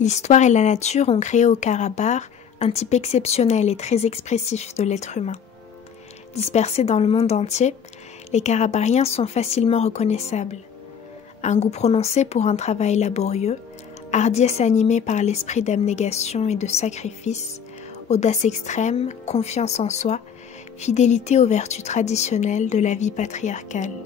L'histoire et la nature ont créé au Karabakh un type exceptionnel et très expressif de l'être humain. Dispersés dans le monde entier, les Karabakhiens sont facilement reconnaissables. Un goût prononcé pour un travail laborieux, hardiesse animée par l'esprit d'abnégation et de sacrifice, audace extrême, confiance en soi, fidélité aux vertus traditionnelles de la vie patriarcale.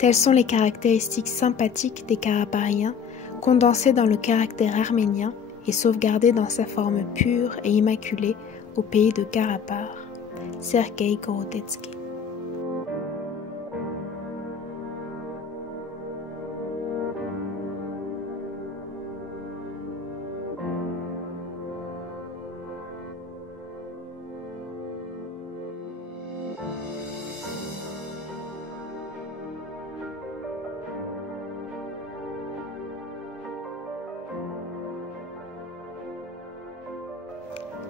Telles sont les caractéristiques sympathiques des Karabakhiens, condensées dans le caractère arménien et sauvegardées dans sa forme pure et immaculée au pays de Karabakh. Sergei Gorodetsky.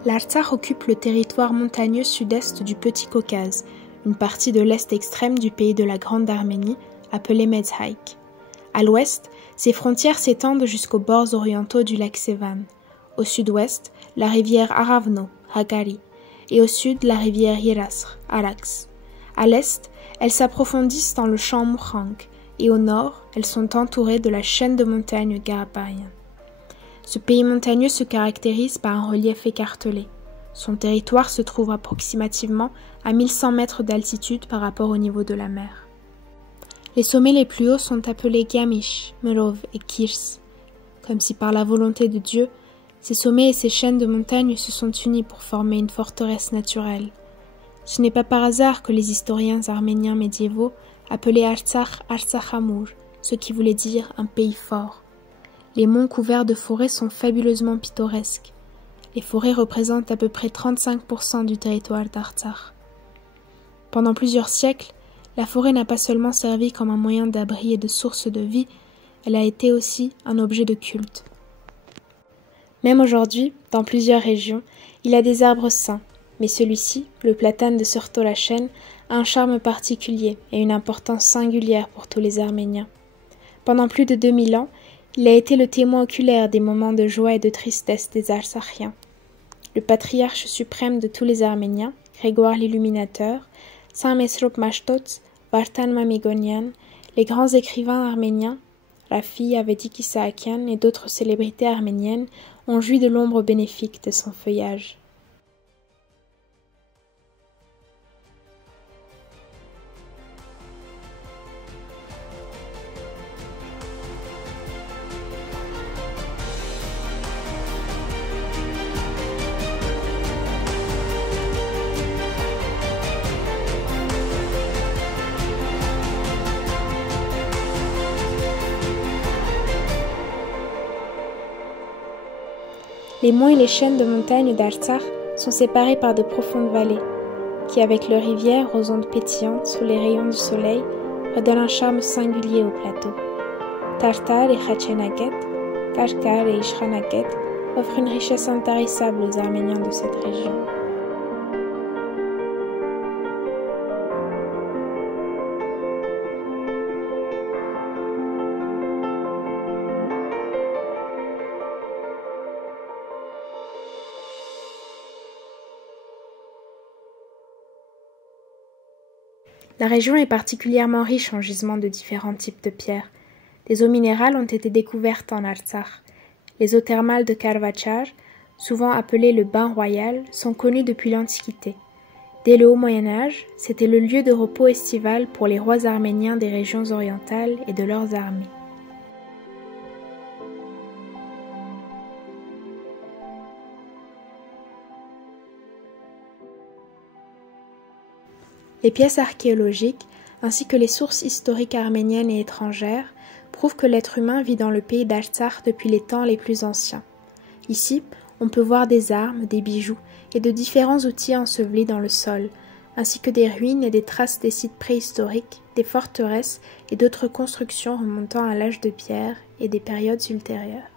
L'Artsakh occupe le territoire montagneux sud-est du Petit Caucase, une partie de l'est extrême du pays de la Grande Arménie, appelée Medzhaïk. À l'ouest, ses frontières s'étendent jusqu'aux bords orientaux du lac Sevan. Au sud-ouest, la rivière Aravno, Hagari, et au sud, la rivière Yerasr, Arax. À l'est, elles s'approfondissent dans le champ Moukhang, et au nord, elles sont entourées de la chaîne de montagnes karabakhiennes. Ce pays montagneux se caractérise par un relief écartelé. Son territoire se trouve approximativement à 1100 mètres d'altitude par rapport au niveau de la mer. Les sommets les plus hauts sont appelés Gyamish, Merov et Kirs. Comme si par la volonté de Dieu, ces sommets et ces chaînes de montagnes se sont unis pour former une forteresse naturelle. Ce n'est pas par hasard que les historiens arméniens médiévaux appelaient Artsakh Artsakhamur, ce qui voulait dire un pays fort. Les monts couverts de forêts sont fabuleusement pittoresques. Les forêts représentent à peu près 35% du territoire d'Artsakh. Pendant plusieurs siècles, la forêt n'a pas seulement servi comme un moyen d'abri et de source de vie, elle a été aussi un objet de culte. Même aujourd'hui, dans plusieurs régions, il y a des arbres saints, mais celui-ci, le platane de Surto-la-Chêne, a un charme particulier et une importance singulière pour tous les Arméniens. Pendant plus de 2000 ans, il a été le témoin oculaire des moments de joie et de tristesse des Artsakhiens. Le patriarche suprême de tous les Arméniens, Grégoire l'Illuminateur, Saint Mesrop Mashtots, Vartan Mamigonian, les grands écrivains arméniens, Rafi, Avedik Isaakian et d'autres célébrités arméniennes ont joui de l'ombre bénéfique de son feuillage. Les monts et les chaînes de montagnes d'Artsakh sont séparés par de profondes vallées, qui, avec leurs rivières aux ondes pétillantes sous les rayons du soleil, redonnent un charme singulier au plateau. Tartar et Khachenaket, Karkar et Ishkhanaket offrent une richesse intarissable aux Arméniens de cette région. La région est particulièrement riche en gisements de différents types de pierres. Des eaux minérales ont été découvertes en Artsakh. Les eaux thermales de Karvachar, souvent appelées le bain royal, sont connues depuis l'Antiquité. Dès le Haut Moyen-Âge, c'était le lieu de repos estival pour les rois arméniens des régions orientales et de leurs armées. Les pièces archéologiques, ainsi que les sources historiques arméniennes et étrangères, prouvent que l'être humain vit dans le pays d'Artsakh depuis les temps les plus anciens. Ici, on peut voir des armes, des bijoux et de différents outils ensevelis dans le sol, ainsi que des ruines et des traces des sites préhistoriques, des forteresses et d'autres constructions remontant à l'âge de pierre et des périodes ultérieures.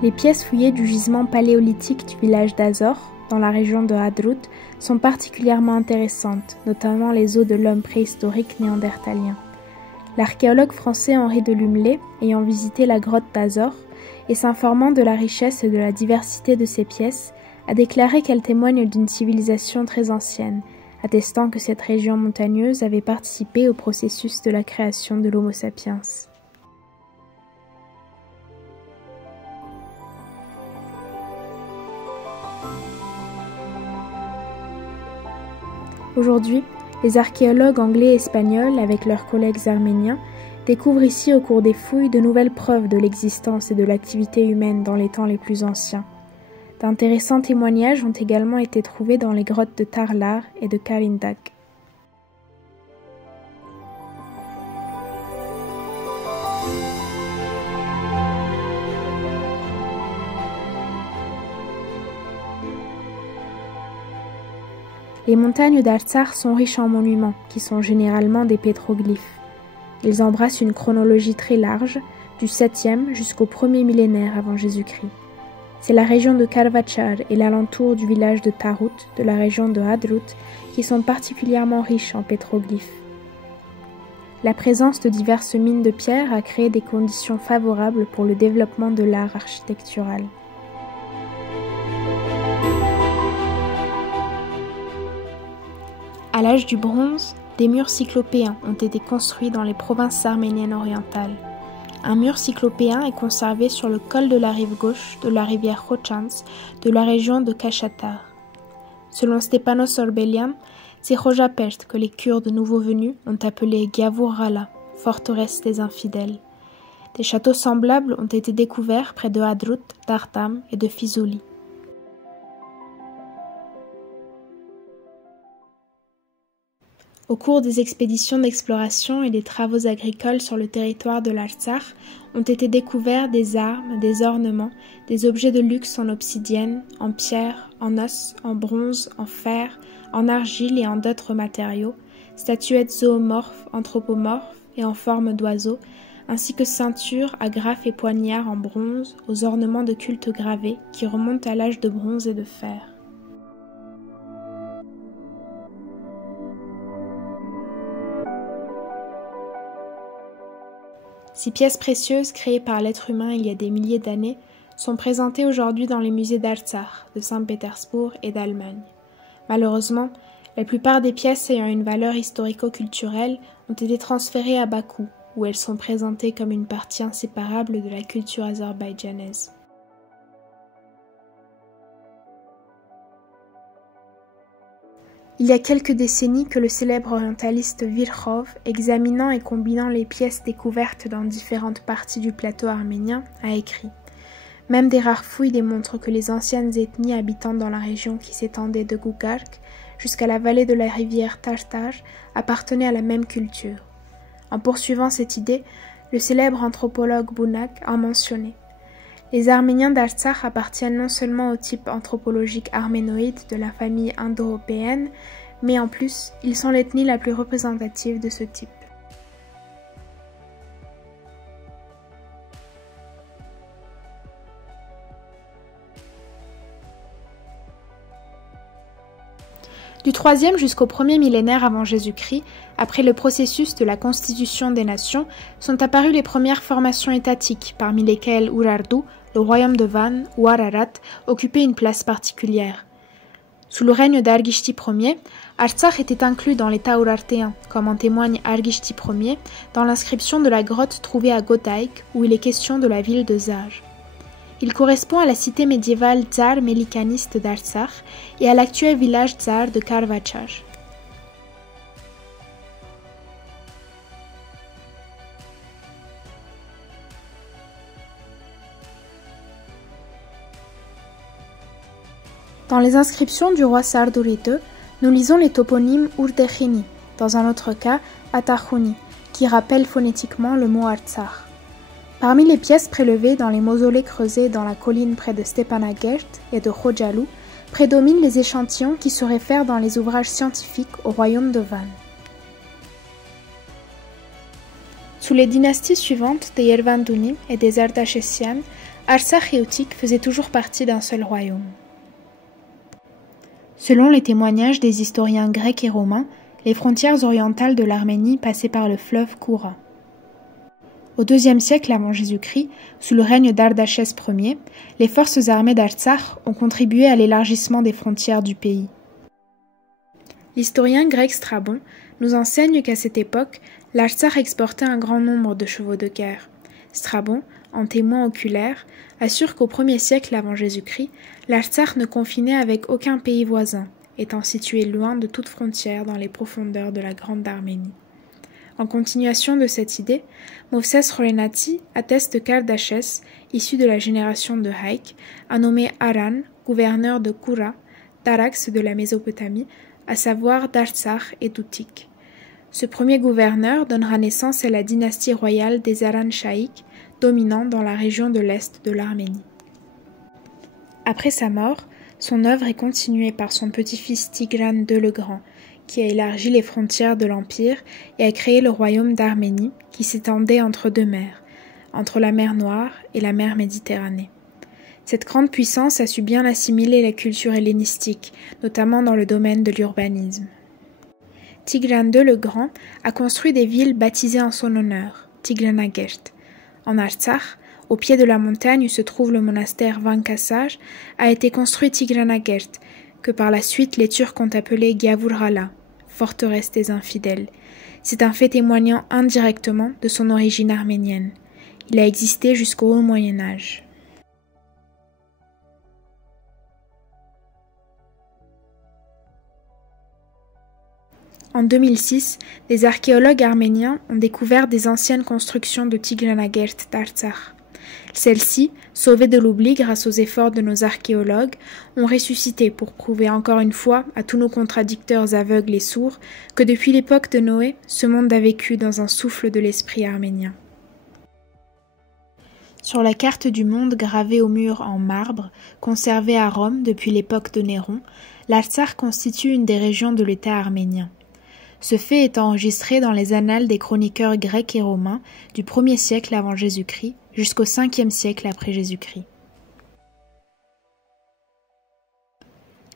Les pièces fouillées du gisement paléolithique du village d'Azor, dans la région de Hadrut, sont particulièrement intéressantes, notamment les os de l'homme préhistorique néandertalien. L'archéologue français Henri de Lumley, ayant visité la grotte d'Azor et s'informant de la richesse et de la diversité de ses pièces, a déclaré qu'elle témoigne d'une civilisation très ancienne, attestant que cette région montagneuse avait participé au processus de la création de l'Homo sapiens. Aujourd'hui, les archéologues anglais et espagnols, avec leurs collègues arméniens, découvrent ici au cours des fouilles de nouvelles preuves de l'existence et de l'activité humaine dans les temps les plus anciens. D'intéressants témoignages ont également été trouvés dans les grottes de Tarlar et de Karindag. Les montagnes d'Artsakh sont riches en monuments, qui sont généralement des pétroglyphes. Ils embrassent une chronologie très large, du 7e jusqu'au 1er millénaire avant Jésus-Christ. C'est la région de Karvachar et l'alentour du village de Tarut, de la région de Hadrut, qui sont particulièrement riches en pétroglyphes. La présence de diverses mines de pierre a créé des conditions favorables pour le développement de l'art architectural. À l'âge du bronze, des murs cyclopéens ont été construits dans les provinces arméniennes orientales. Un mur cyclopéen est conservé sur le col de la rive gauche de la rivière Khochans de la région de Kashatar. Selon Stepanos Orbelian, c'est Khojapert que les Kurdes nouveaux venus ont appelé Gavur-Rala, forteresse des infidèles. Des châteaux semblables ont été découverts près de Hadrut, d'Artam et de Fizuli. Au cours des expéditions d'exploration et des travaux agricoles sur le territoire de l'Artsakh, ont été découverts des armes, des ornements, des objets de luxe en obsidienne, en pierre, en os, en bronze, en fer, en argile et en d'autres matériaux, statuettes zoomorphes, anthropomorphes et en forme d'oiseaux, ainsi que ceintures, agrafes et poignards en bronze, aux ornements de culte gravés qui remontent à l'âge de bronze et de fer. Ces pièces précieuses créées par l'être humain il y a des milliers d'années sont présentées aujourd'hui dans les musées d'Artsakh, de Saint-Pétersbourg et d'Allemagne. Malheureusement, la plupart des pièces ayant une valeur historico-culturelle ont été transférées à Bakou, où elles sont présentées comme une partie inséparable de la culture azerbaïdjanaise. Il y a quelques décennies que le célèbre orientaliste Virchow, examinant et combinant les pièces découvertes dans différentes parties du plateau arménien, a écrit « Même des rares fouilles démontrent que les anciennes ethnies habitant dans la région qui s'étendait de Gugark jusqu'à la vallée de la rivière Tartar appartenaient à la même culture. » En poursuivant cette idée, le célèbre anthropologue Bunak a mentionné les Arméniens d'Artsakh appartiennent non seulement au type anthropologique arménoïde de la famille indo-européenne, mais en plus, ils sont l'ethnie la plus représentative de ce type. Du 3e jusqu'au 1er millénaire avant Jésus-Christ, après le processus de la constitution des nations, sont apparues les premières formations étatiques, parmi lesquelles Urartu, le royaume de Van, ou Ararat, occupait une place particulière. Sous le règne d'Arghishti Ier, Artsakh était inclus dans l'État urartéen, comme en témoigne Arghishti Ier dans l'inscription de la grotte trouvée à Gotaïk, où il est question de la ville de Zaj. Il correspond à la cité médiévale tsar mélikaniste d'Artsakh et à l'actuel village tsar de Karvachar. Dans les inscriptions du roi Sarduri II, nous lisons les toponymes Urdekhini, dans un autre cas Atakhuni, qui rappellent phonétiquement le mot Artsakh. Parmi les pièces prélevées dans les mausolées creusés dans la colline près de Stepanakert et de Khojalu, prédominent les échantillons qui se réfèrent dans les ouvrages scientifiques au royaume de Van. Sous les dynasties suivantes des Yervandunim et des Ardashessian, Artsakh et Utik faisaient toujours partie d'un seul royaume. Selon les témoignages des historiens grecs et romains, les frontières orientales de l'Arménie passaient par le fleuve Koura. Au IIe siècle avant Jésus-Christ, sous le règne d'Ardachès Ier, les forces armées d'Artsakh ont contribué à l'élargissement des frontières du pays. L'historien grec Strabon nous enseigne qu'à cette époque, l'Artsakh exportait un grand nombre de chevaux de guerre. Strabon, en témoin oculaire, assure qu'au 1er siècle avant Jésus-Christ, l'Artsakh ne confinait avec aucun pays voisin, étant situé loin de toute frontière dans les profondeurs de la Grande Arménie. En continuation de cette idée, Movses Khorenati atteste qu'Ardachès, issu de la génération de Haïk, a nommé Aran, gouverneur de Koura, d'Arax de la Mésopotamie, à savoir d'Artsakh et d'Outik. Ce premier gouverneur donnera naissance à la dynastie royale des Aran-Shaïk, dominant dans la région de l'Est de l'Arménie. Après sa mort, son œuvre est continuée par son petit-fils Tigran II le Grand, qui a élargi les frontières de l'Empire et a créé le royaume d'Arménie, qui s'étendait entre deux mers, entre la mer Noire et la mer Méditerranée. Cette grande puissance a su bien assimiler la culture hellénistique, notamment dans le domaine de l'urbanisme. Tigran II le Grand a construit des villes baptisées en son honneur, Tigranagert. En Artsakh, au pied de la montagne où se trouve le monastère Vankasaj, a été construit Tigranagert, que par la suite les Turcs ont appelé Gavurhala, forteresse des infidèles. C'est un fait témoignant indirectement de son origine arménienne. Il a existé jusqu'au Haut Moyen Âge. En 2006, des archéologues arméniens ont découvert des anciennes constructions de Tigranagert d'Artsakh. Celles-ci, sauvées de l'oubli grâce aux efforts de nos archéologues, ont ressuscité pour prouver encore une fois à tous nos contradicteurs aveugles et sourds que depuis l'époque de Noé, ce monde a vécu dans un souffle de l'esprit arménien. Sur la carte du monde gravée au mur en marbre, conservée à Rome depuis l'époque de Néron, l'Artsakh constitue une des régions de l'État arménien. Ce fait est enregistré dans les annales des chroniqueurs grecs et romains du 1er siècle avant Jésus-Christ jusqu'au 5e siècle après Jésus-Christ.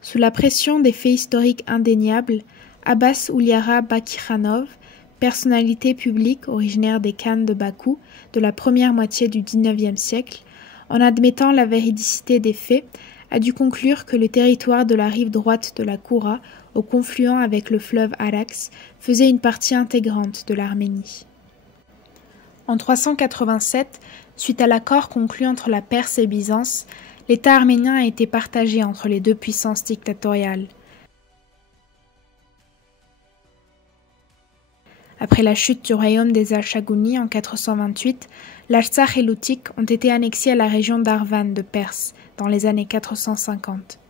Sous la pression des faits historiques indéniables, Abbas Ouliara Bakirhanov, personnalité publique originaire des Khan de Bakou de la première moitié du XIXe siècle, en admettant la véridicité des faits, a dû conclure que le territoire de la rive droite de la Koura, au confluent avec le fleuve Arax, faisait une partie intégrante de l'Arménie. En 387, suite à l'accord conclu entre la Perse et Byzance, l'État arménien a été partagé entre les deux puissances dictatoriales. Après la chute du royaume des Archagouni en 428, l'Artsakh et l'Outik ont été annexés à la région d'Arvan de Perse dans les années 450.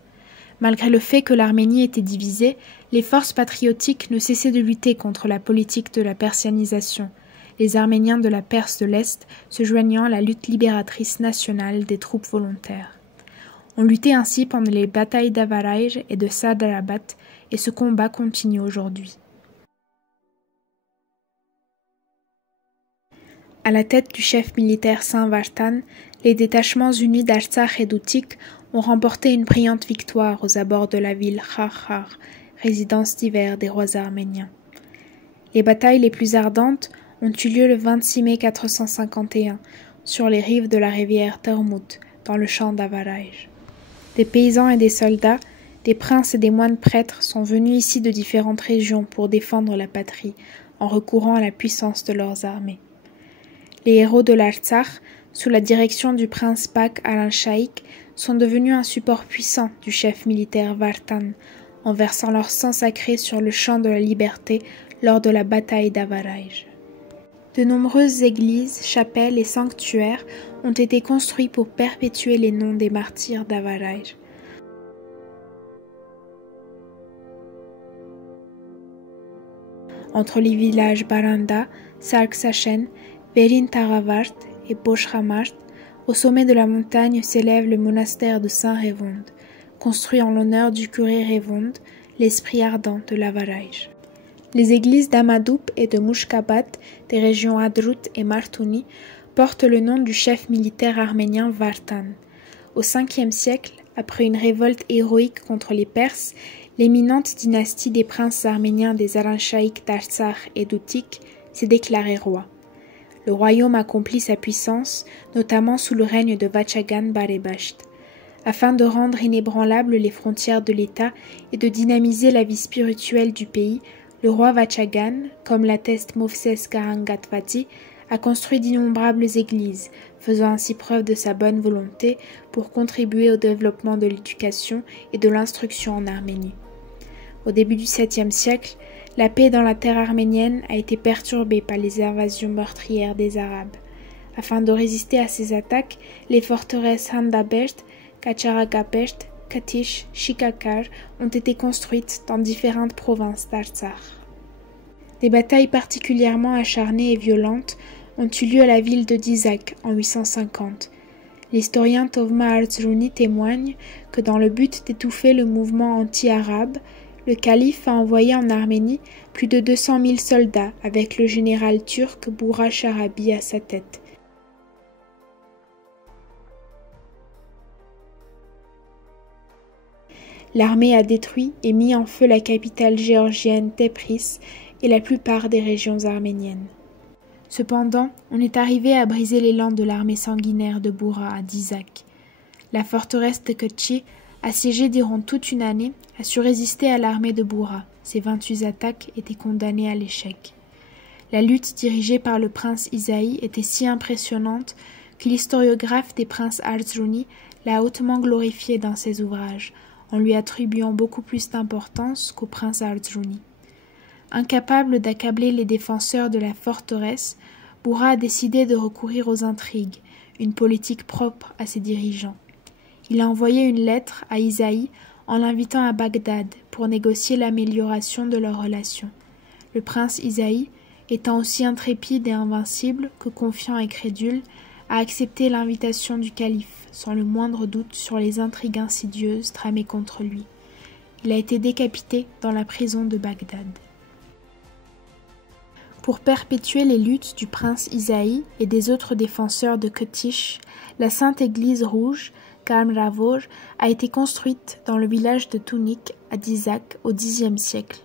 Malgré le fait que l'Arménie était divisée, les forces patriotiques ne cessaient de lutter contre la politique de la persianisation, les Arméniens de la Perse de l'Est se joignant à la lutte libératrice nationale des troupes volontaires. On luttait ainsi pendant les batailles d'Avaraj et de Sadarabat, et ce combat continue aujourd'hui. À la tête du chef militaire Saint Vartan, les détachements unis d'Artsakh et d'Outik ont remporté une brillante victoire aux abords de la ville Kharkhar, résidence d'hiver des rois arméniens. Les batailles les plus ardentes ont eu lieu le 26 mai 451 sur les rives de la rivière Termout, dans le champ d'Avaraj. Des paysans et des soldats, des princes et des moines prêtres sont venus ici de différentes régions pour défendre la patrie, en recourant à la puissance de leurs armées. Les héros de l'Artsakh, sous la direction du prince Pak Alan-Shaïk, sont devenus un support puissant du chef militaire Vartan, en versant leur sang sacré sur le champ de la liberté lors de la bataille d'Avaraj. De nombreuses églises, chapelles et sanctuaires ont été construits pour perpétuer les noms des martyrs d'Avaraj. Entre les villages Baranda, Sarksachen, Verin Taravart et Boshramart, au sommet de la montagne s'élève le monastère de Saint-Révonde, construit en l'honneur du curé Révonde, l'esprit ardent de l'Avaraj. Les églises d'Amadoup et de Mouchkabat, des régions Hadrout et Martouni, portent le nom du chef militaire arménien Vartan. Au 5e siècle, après une révolte héroïque contre les Perses, l'éminente dynastie des princes arméniens des Aranchaïk d'Artsakh et d'Outik s'est déclaré roi. Le royaume accomplit sa puissance, notamment sous le règne de Vachagan Barebasht. Afin de rendre inébranlables les frontières de l'État et de dynamiser la vie spirituelle du pays, le roi Vachagan, comme l'atteste Movses Karangatvati, a construit d'innombrables églises, faisant ainsi preuve de sa bonne volonté pour contribuer au développement de l'éducation et de l'instruction en Arménie. Au début du 7e siècle, la paix dans la terre arménienne a été perturbée par les invasions meurtrières des Arabes. Afin de résister à ces attaques, les forteresses Handabert, Kacharagabert, Katish, Shikakar ont été construites dans différentes provinces d'Artsakh. Des batailles particulièrement acharnées et violentes ont eu lieu à la ville de Dizak en 850. L'historien Tovma Arzrouni témoigne que dans le but d'étouffer le mouvement anti-arabe, le calife a envoyé en Arménie plus de 200 000 soldats avec le général turc Bourha Sharabi à sa tête. L'armée a détruit et mis en feu la capitale géorgienne Tépris et la plupart des régions arméniennes. Cependant, on est arrivé à briser l'élan de l'armée sanguinaire de Bourha à Dizak. La forteresse de Kotchi, assiégée durant toute une année, a su résister à l'armée de Bourha. Ses 28 attaques étaient condamnées à l'échec. La lutte dirigée par le prince Isaïe était si impressionnante que l'historiographe des princes Arzrouni l'a hautement glorifiée dans ses ouvrages, en lui attribuant beaucoup plus d'importance qu'au prince Arzrouni. Incapable d'accabler les défenseurs de la forteresse, Bourha a décidé de recourir aux intrigues, une politique propre à ses dirigeants. Il a envoyé une lettre à Isaïe en l'invitant à Bagdad pour négocier l'amélioration de leurs relations. Le prince Isaïe, étant aussi intrépide et invincible que confiant et crédule, a accepté l'invitation du calife, sans le moindre doute sur les intrigues insidieuses tramées contre lui. Il a été décapité dans la prison de Bagdad. Pour perpétuer les luttes du prince Isaïe et des autres défenseurs de Kotich, la Sainte Église rouge, Karmravor, a été construite dans le village de Tounik à Dizak au Xe siècle.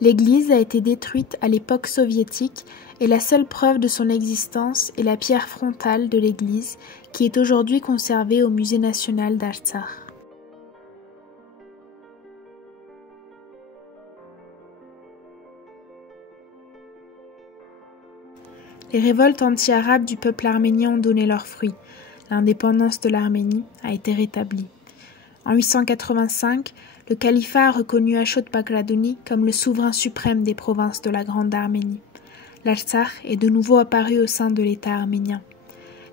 L'église a été détruite à l'époque soviétique et la seule preuve de son existence est la pierre frontale de l'église qui est aujourd'hui conservée au Musée national d'Artsakh. Les révoltes anti-arabes du peuple arménien ont donné leurs fruits. L'indépendance de l'Arménie a été rétablie. En 885, le califat a reconnu Ashot-Bagraduni comme le souverain suprême des provinces de la Grande Arménie. L'Artsakh est de nouveau apparu au sein de l'État arménien.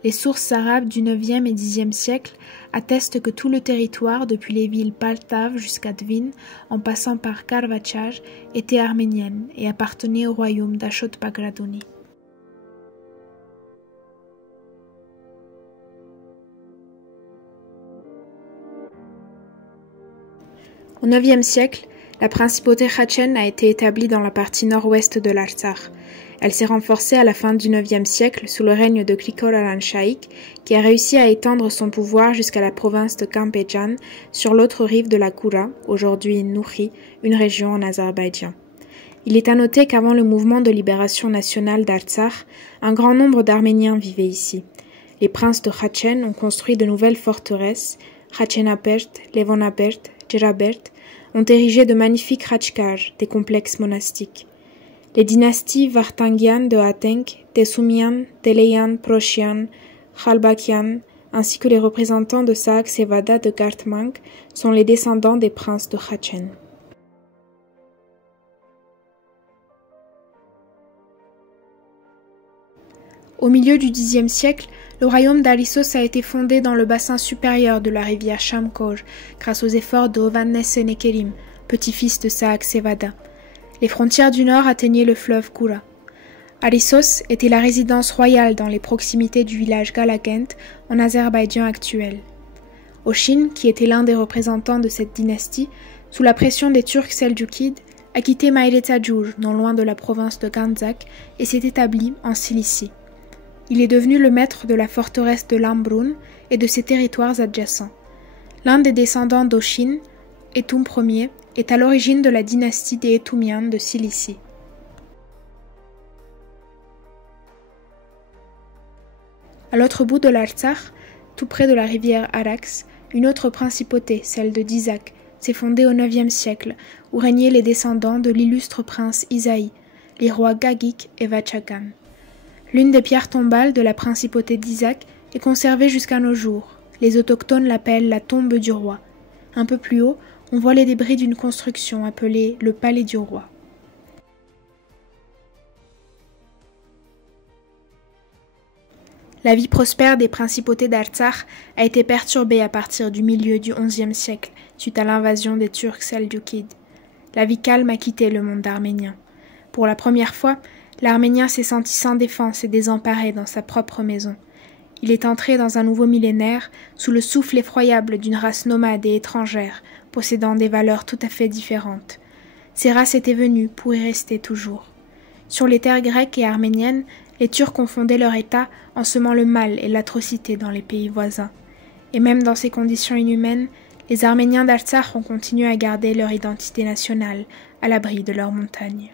Les sources arabes du IXe et Xe siècle attestent que tout le territoire, depuis les villes Paltav jusqu'à Dvin, en passant par Karvachar, était arménienne et appartenait au royaume d'Ashot-Bagraduni. Au IXe siècle, la principauté Khachen a été établie dans la partie nord-ouest de l'Artsakh. Elle s'est renforcée à la fin du IXe siècle sous le règne de Grigor Aranchaïk, qui a réussi à étendre son pouvoir jusqu'à la province de Kampejan, sur l'autre rive de la Koura, aujourd'hui Nouhi, une région en Azerbaïdjan. Il est à noter qu'avant le mouvement de libération nationale d'Artsakh, un grand nombre d'Arméniens vivaient ici. Les princes de Khachen ont construit de nouvelles forteresses, Khachenapert, Levonapert, Djerabert, ont érigé de magnifiques ratchkar, des complexes monastiques. Les dynasties Vartangian de Atenk, Tesumian, Teleyan, Proshian, Khalbakian, ainsi que les représentants de Saak Sevada de Gartmank sont les descendants des princes de Khachen. Au milieu du Xe siècle, le royaume d'Alissos a été fondé dans le bassin supérieur de la rivière Shamkor grâce aux efforts de Ovannes Senekerim, petit-fils de Saak Sevada. Les frontières du nord atteignaient le fleuve Koura. Alissos était la résidence royale dans les proximités du village Galakent en Azerbaïdjan actuel. Oshin, qui était l'un des représentants de cette dynastie, sous la pression des Turcs seldjoukides, a quitté Mairetadjour, non loin de la province de Gandzak, et s'est établi en Cilicie. Il est devenu le maître de la forteresse de Lambrun et de ses territoires adjacents. L'un des descendants d'Oshin, Etum Ier, est à l'origine de la dynastie des Étoumiens de Cilicie. À l'autre bout de l'Artsakh, tout près de la rivière Arax, une autre principauté, celle de Dizak, s'est fondée au IXe siècle, où régnaient les descendants de l'illustre prince Isaïe, les rois Gagik et Vachagan. L'une des pierres tombales de la principauté d'Izak est conservée jusqu'à nos jours. Les autochtones l'appellent la tombe du roi. Un peu plus haut, on voit les débris d'une construction appelée le palais du roi. La vie prospère des principautés d'Artsakh a été perturbée à partir du milieu du XIe siècle, suite à l'invasion des Turcs seldjoukides. La vie calme a quitté le monde arménien. Pour la première fois, l'Arménien s'est senti sans défense et désemparé dans sa propre maison. Il est entré dans un nouveau millénaire sous le souffle effroyable d'une race nomade et étrangère, possédant des valeurs tout à fait différentes. Ces races étaient venues pour y rester toujours. Sur les terres grecques et arméniennes, les Turcs ont fondé leur État en semant le mal et l'atrocité dans les pays voisins. Et même dans ces conditions inhumaines, les Arméniens d'Artsakh ont continué à garder leur identité nationale, à l'abri de leurs montagnes.